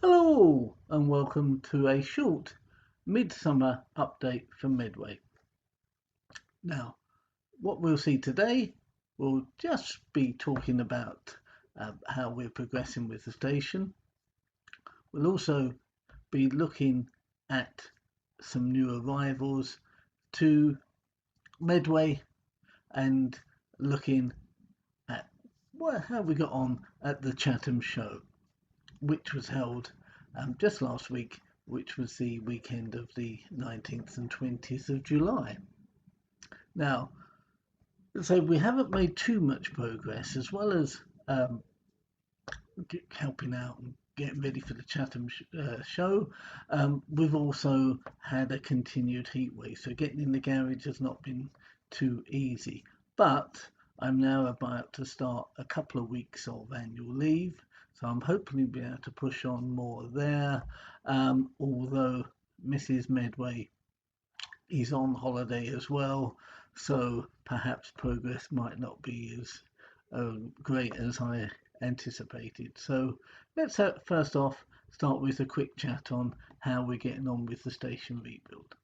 Hello and welcome to a short midsummer update from Medway. Now, what we'll see today, we'll just be talking about how we're progressing with the station. We'll also be looking at some new arrivals to Medway and looking at how we got on at the Chatham Show, which was held just last week, which was the weekend of the 19th and 20th of July. Now, so we haven't made too much progress, as well as helping out and getting ready for the Chatham show. We've also had a continued heat wave, so getting in the garage has not been too easy. But I'm now about to start a couple of weeks of annual leave, so I'm hoping to be able to push on more there. Although Mrs. Medway is on holiday as well, so perhaps progress might not be as great as I anticipated. So let's first off start with a quick chat on how we're getting on with the station rebuild.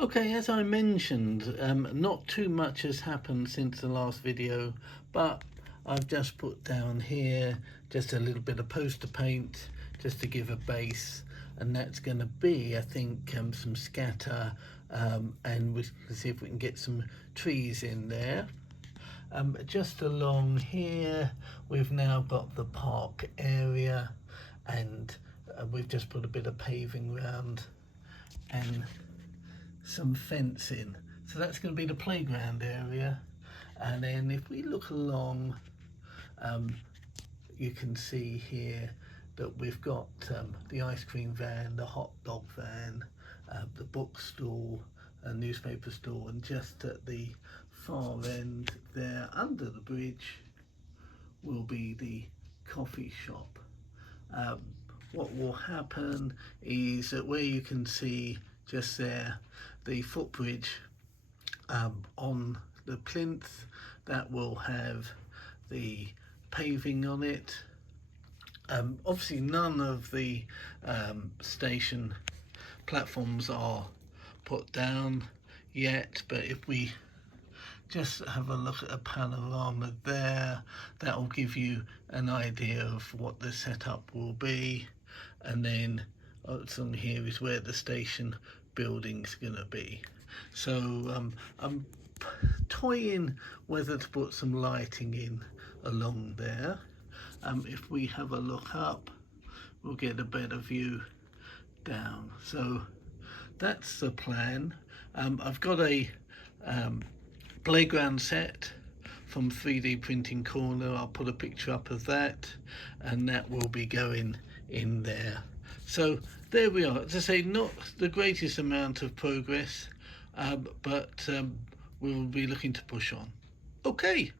Okay, as I mentioned, not too much has happened since the last video, but I've just put down here just a little bit of poster paint just to give a base, and that's going to be, I think, some scatter, and we'll see if we can get some trees in there. Just along here we've now got the park area, and we've just put a bit of paving round and some fencing, so that's going to be the playground area. And then if we look along, you can see here that we've got the ice cream van, the hot dog van, the bookstore, a newspaper store, and just at the far end there under the bridge will be the coffee shop. What will happen is that where you can see just there the footbridge on the plinth, that will have the paving on it. Obviously none of the station platforms are put down yet, but if we just have a look at a panorama there, that will give you an idea of what the setup will be. And then on here is where the station building's gonna be. So I'm toying whether to put some lighting in along there. If we have a look up, we'll get a better view down. So that's the plan. I've got a playground set from 3D Printing Corner. I'll put a picture up of that, and that will be going in there. So there we are. As I say, not the greatest amount of progress, but we'll be looking to push on. Okay.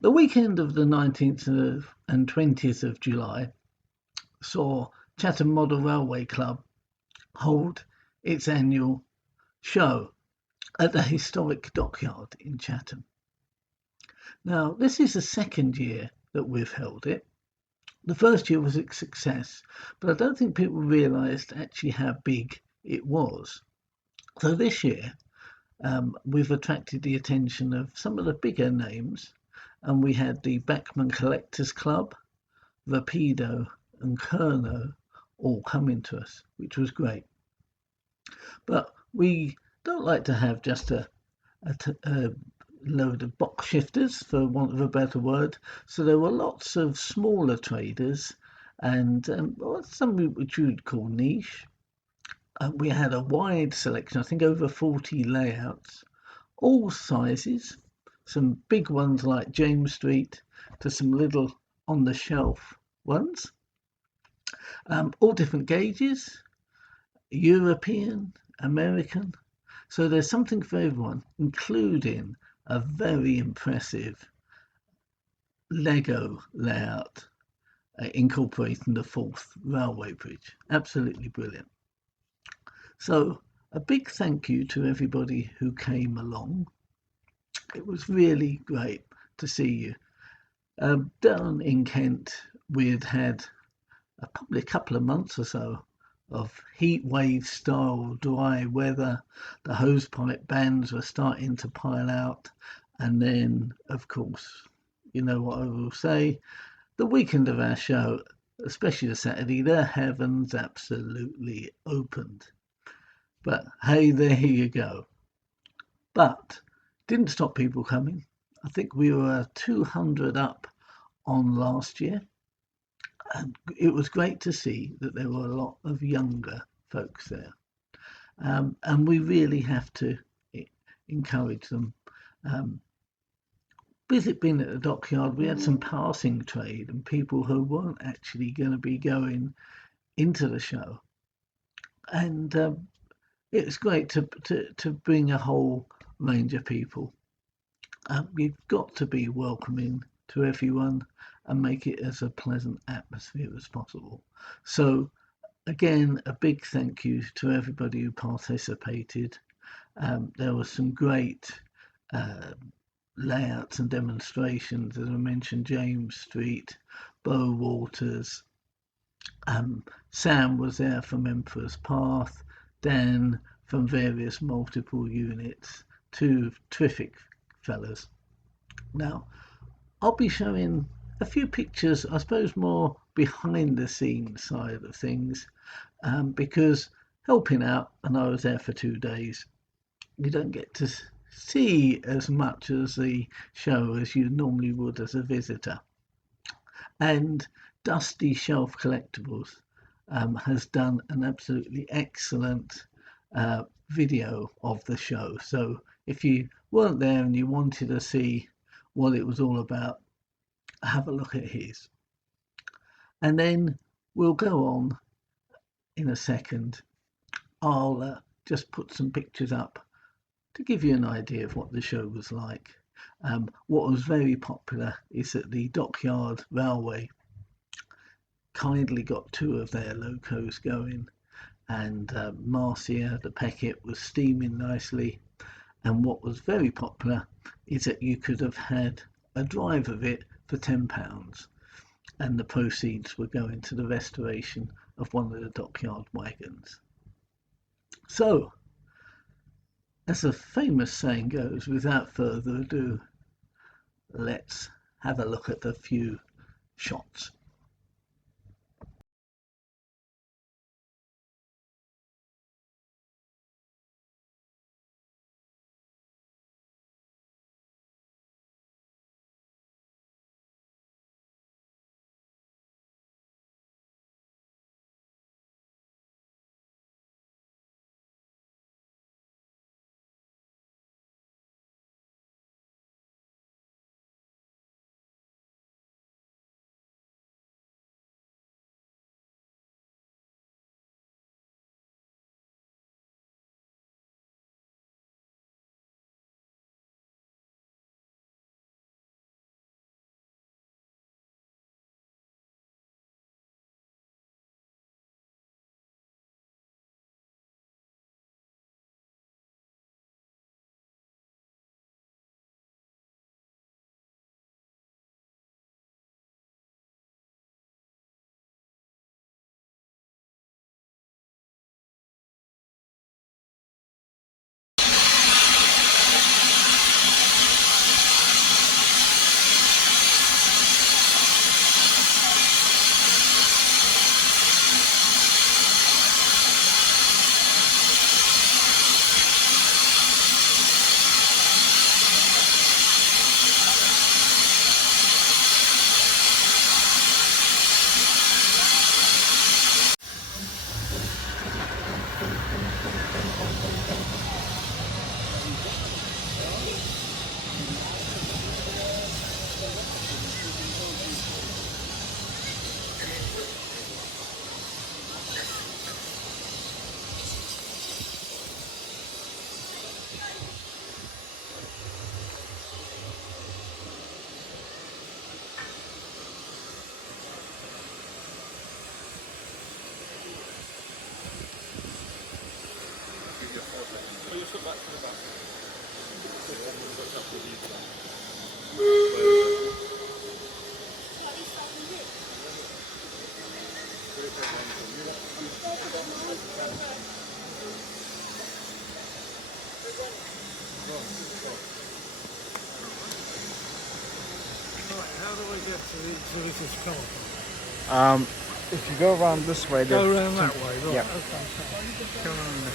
The weekend of the 19th and 20th of July saw Chatham Model Railway Club hold its annual show at the historic dockyard in Chatham. Now, this is the second year that we've held it. The first year was a success, but I don't think people realised actually how big it was. So this year, we've attracted the attention of some of the bigger names, and we had the Bachman Collectors Club, Rapido and Kerno all coming to us, which was great. But we don't like to have just a load of box shifters, for want of a better word. So there were lots of smaller traders and some which you would call niche. We had a wide selection, I think over 40 layouts, all sizes, some big ones like James Street to some little on the shelf ones, all different gauges, European, American. So there's something for everyone, including a very impressive Lego layout incorporating the Forth Railway Bridge. Absolutely brilliant. So a big thank you to everybody who came along. It was really great to see you. Down in Kent, we had probably a couple of months or so of heat wave style dry weather. The hosepipe bands were starting to pile out, and then of course, you know what I will say, the weekend of our show, especially the Saturday, the heavens absolutely opened. But hey, there you go. But didn't stop people coming. I think we were 200 up on last year. And it was great to see that there were a lot of younger folks there. And we really have to encourage them. With it being at the dockyard, we had some passing trade and people who weren't actually going to be going into the show. And it was great to bring a whole range of people. You've got to be welcoming to everyone and make it as a pleasant atmosphere as possible. So again, a big thank you to everybody who participated. There were some great layouts and demonstrations, as I mentioned, James Street, Bow Waters, Sam was there from Emperor's Path, Dan from various multiple units, two terrific fellas. Now, I'll be showing a few pictures, I suppose more behind the scenes side of things, because helping out, and I was there for 2 days, you don't get to see as much as the show as you normally would as a visitor. And Dusty Shelf Collectibles has done an absolutely excellent video of the show. So if you weren't there and you wanted to see what it was all about, have a look at his. And then we'll go on in a second. I'll just put some pictures up to give you an idea of what the show was like. What was very popular is that the Dockyard Railway kindly got 2 of their locos going, and Marcia, the Peckett, was steaming nicely. And what was very popular is that you could have had a drive of it for £10, and the proceeds were going to the restoration of one of the dockyard wagons. So, as the famous saying goes, without further ado, let's have a look at a few shots. How do I get to the exhibitors car? If you go around this way, Go around that way, right? Yeah. Okay. Go around there.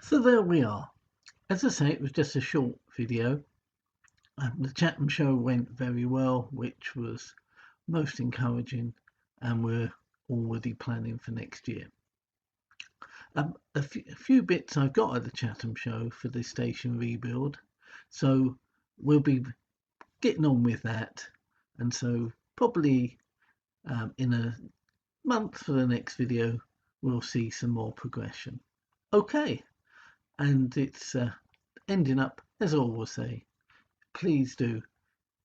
So there we are. As I say, it was just a short video. The Chatham Show went very well, which was most encouraging, and we're already planning for next year. A few bits I've got at the Chatham Show for the station rebuild, so we'll be getting on with that, and so probably in a month for the next video we'll see some more progression. Okay, and it's ending up, as I always say, please do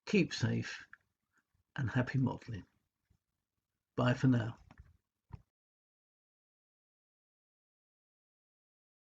keep safe and happy modelling. Bye for now.